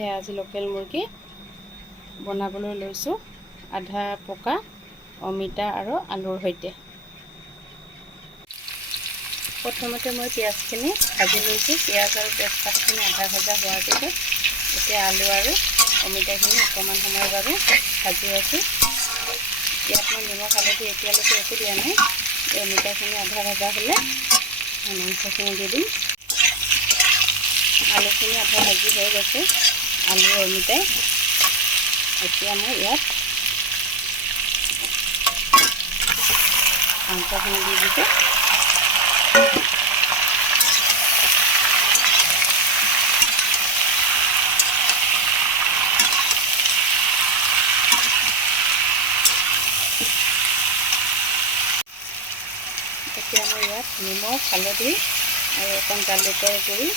এয়া আজি লোকেল মুৰ্গী বনাবলৈ লৈছোঁ আধা পকা অমিতা আৰু আলুৰ সৈতে। প্ৰথমতে মই পিঁয়াজখিনি ভাজি লৈছোঁ। পিঁয়াজ আৰু তেজপাতখিনি আধা ভজা হোৱাৰ পিছত এতিয়া আলু আৰু অমিতাখিনি অকণমান সময়ৰ বাবে ভাজি আছোঁ। ইয়াত মই নিমখ হালধি এতিয়ালৈকে একো দিয়া নাই। এই অমিতাখিনি আধা ভজা হ'লে মাংসখিনি দি দিম। আলুখিনি আধা ভাজি হৈ গৈছে, আলু অমিতাই। এতিয়া মই ইয়াত মাংসখিনি দি দিছোঁ। এতিয়া মই ইয়াত নিমখ হালধি আৰু অকণ জালুকৰ গুড়ি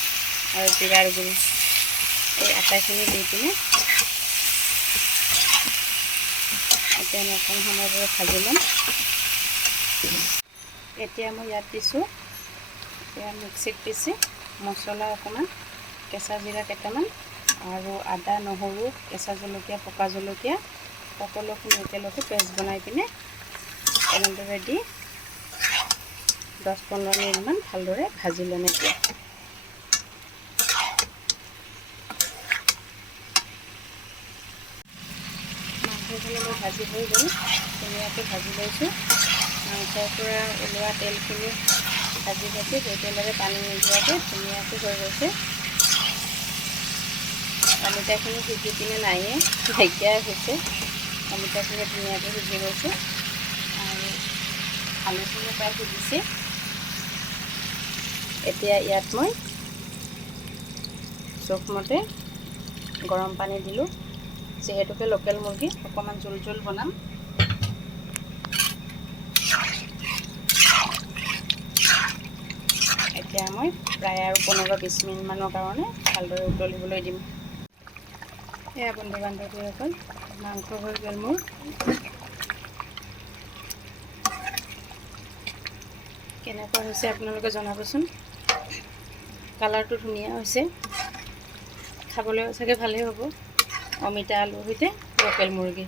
আৰু জিৰাৰ গুড়ি এই আটাইখিনি দি পিনে এতিয়া আমি অকণ সময়ৰ বাবে ভাজি ল'ম। এতিয়া মই ইয়াত দিছোঁ মিক্সিত পিচি মছলা অকণমান, কেঁচা জিৰা কেইটামান আৰু আদা নহৰু কেঁচা জলকীয়া পকা জলকীয়া সকলোখিনি একেলগে পেষ্ট বনাই পিনে এনেদৰে দি 10-15 মিনিটমান ভালদৰে ভাজি ল'ম। এতিয়া মাংসখিনি মই ভাজি হৈ গ'ল, ধুনীয়াকৈ ভাজি লৈছোঁ। মাংসৰ পৰা ওলোৱা তেলখিনি ভাজি সেই তেলেৰে পানী নিদিয়াকৈ ধুনীয়াকৈ হৈ গৈছে। অমিতাখিনি সিজি পিনে নাইকিয়াই হৈছে। অমিতাখিনি ধুনীয়াকৈ সিজি গৈছে আৰু আলুখিনি প্ৰায় সিজিছে। এতিয়া ইয়াত মই জোখমতে গৰম পানী দিলোঁ। যিহেতুকে লোকেল মুৰ্গী অকণমান জোল জোল বনাম। এতিয়া মই প্ৰায় আৰু 15-20 মিনিটমানৰ কাৰণে ভালদৰে উতলিবলৈ দিম। এয়া বন্ধু বান্ধৱীসকল, মাংস হৈ গ'ল মোৰ। কেনেকুৱা হৈছে আপোনালোকে জনাবচোন। কালাৰটো ধুনীয়া হৈছে, খাবলৈ চাগে ভালেই হ'ব। অমিতা আলুৰ সৈতে লোকেল মুৰ্গী।